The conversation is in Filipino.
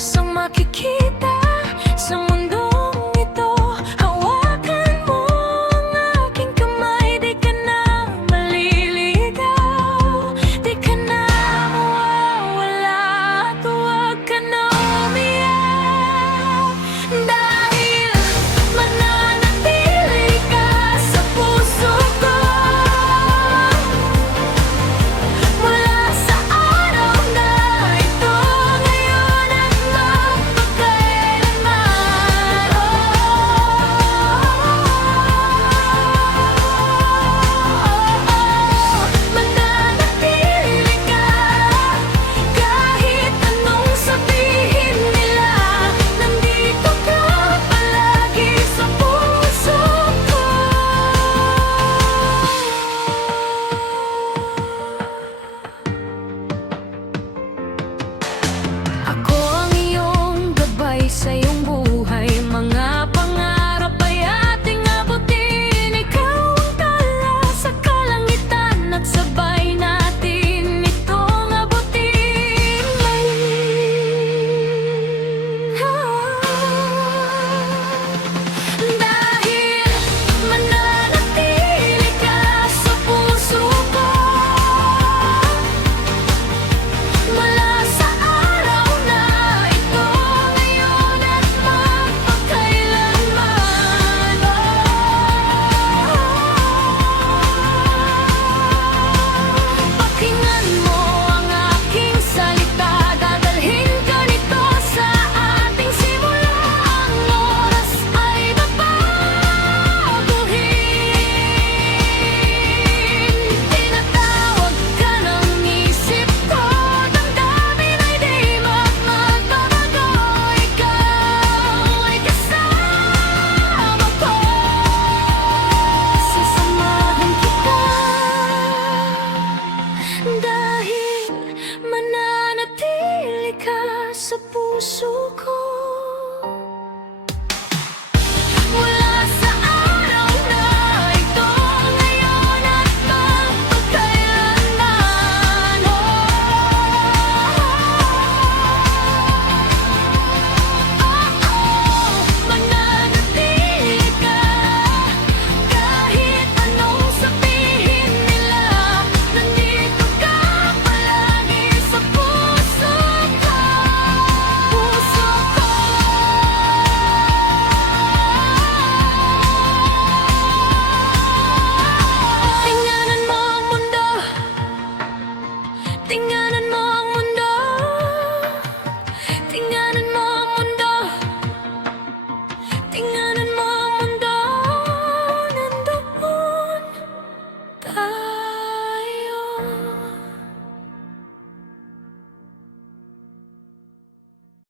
isang makikita sa mundong ito. Hawakan mo ang aking kamay, di ka na maliligaw, di ka na mawawala at huwag ka na umiyak. Dahil mananatili ka sa puso ko mula sa araw na ito, ngayon at magpakailanman. Mananatili ka kahit anong sabihin nila. Nandito ka palagi sa puso ko. Ako ang iyong gabay sa iyong buhay. Mga pangarap ay ating abutin. Ikaw ang tala sa kalangitan at sabay natin itong abutin. Dahil mananatili ka sa puso ko mula sa araw na ito, ngayon at magpakailanman. Pakinggan mo ang aking salita, dadalhin ka nito sa ating simula. Ang oras ay babaguhin. Tinatawag ka ng isip ko, damdamin ay di magbabago. Ikaw ay kasama ko, sasamahan kita. Dahil mananatili ka sa puso ko.